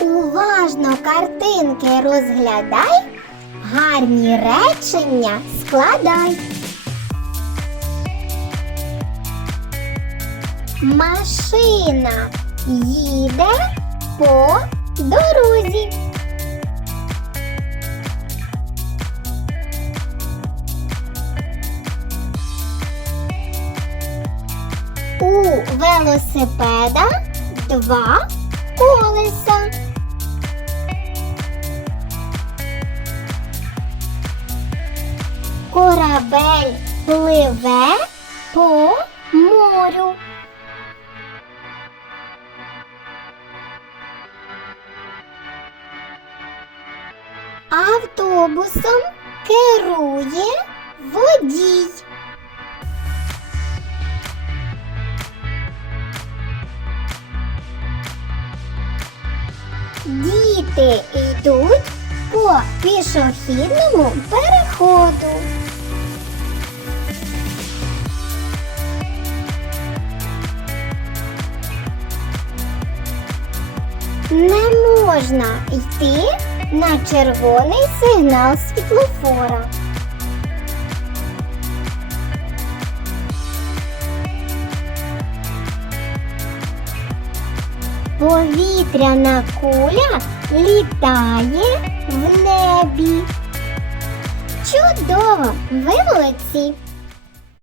Уважно картинки розглядай, гарні речення складай. Машина їде по дорозі. У велосипеда два колеса. Корабель пливе по морю. Автобусом керує водій. Діти йдуть по пішохідному переходу. Не можна йти на червоний сигнал світлофора. Повітряна куля літає в небі. Чудово! Ви молодці!